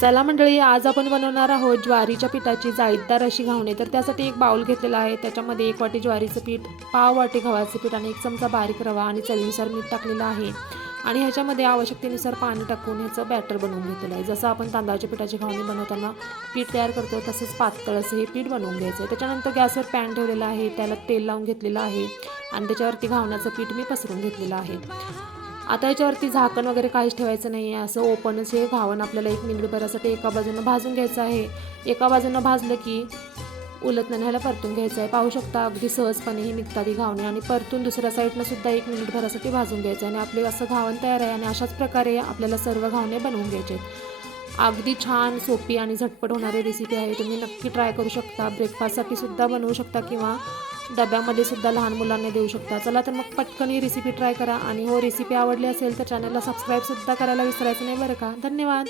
चला मंडळी, आज आपण बनवणार आहोत ज्वारीच्या पिठाची जाळीदार अशी घावणे. तर त्यासाठी एक बाउल घेतलेला आहे. त्याच्यामध्ये 1 वाटी ज्वारीचं पीठ, पाव वाटी गव्हाचं पीठ आणि 1 चमचा बारीक रवा आणि चवीनुसार मीठ टाकलेलं आहे. आणि ह्याच्यामध्ये आवश्यकतेनुसार पाणी टाकून ह्याचं बॅटर बनवून घेतलेलं आहे. जसं आपण तांदळाच्या पिठाची घावणे बनवताना पीठ तयार करतो तसंच पातळ असं हे पीठ बनवून घ्यायचं आहे. त्याच्यानंतर गॅसवर पॅन ठेवलेला आहे, त्याला तेल लावून घेतलेलं आहे आणि त्याच्यावरती घावण्याचं पीठ मी पसरून घेतलेलं आहे. आता याच्यावरती झाकण वगैरे काहीच ठेवायचं नाही आहे. असं ओपनच हे घावण आपल्याला 1 मिनिटभरासाठी एका बाजूनं भाजून घ्यायचं आहे. एका बाजूनं भाजलं की उलटण्यानं ह्याला परतून घ्यायचं आहे. पाहू शकता अगदी सहजपणे हे निघतात ही घावणे. आणि परतून दुसऱ्या साईडनं सुद्धा 1 मिनिटभरासाठी भाजून घ्यायचं आहे. आणि आपले असं घावण तयार आहे. आणि अशाच प्रकारे आपल्याला सर्व घावणे बनवून घ्यायचे आहेत. अगदी छान सोपी आणि झटपट होणारी रेसिपी आहे. तुम्ही नक्की ट्राय करू शकता. ब्रेकफास्टसाठी सुद्धा बनवू शकता किंवा डब्यामध्ये सुद्धा लहान मुलांना देऊ शकता. चला तर मग पटकन ही रेसिपी ट्राय करा. आणि हो, रेसिपी आवडली असेल तर चॅनलला सबस्क्राईब सुद्धा करायला विसरायचं नाही बरं का. धन्यवाद.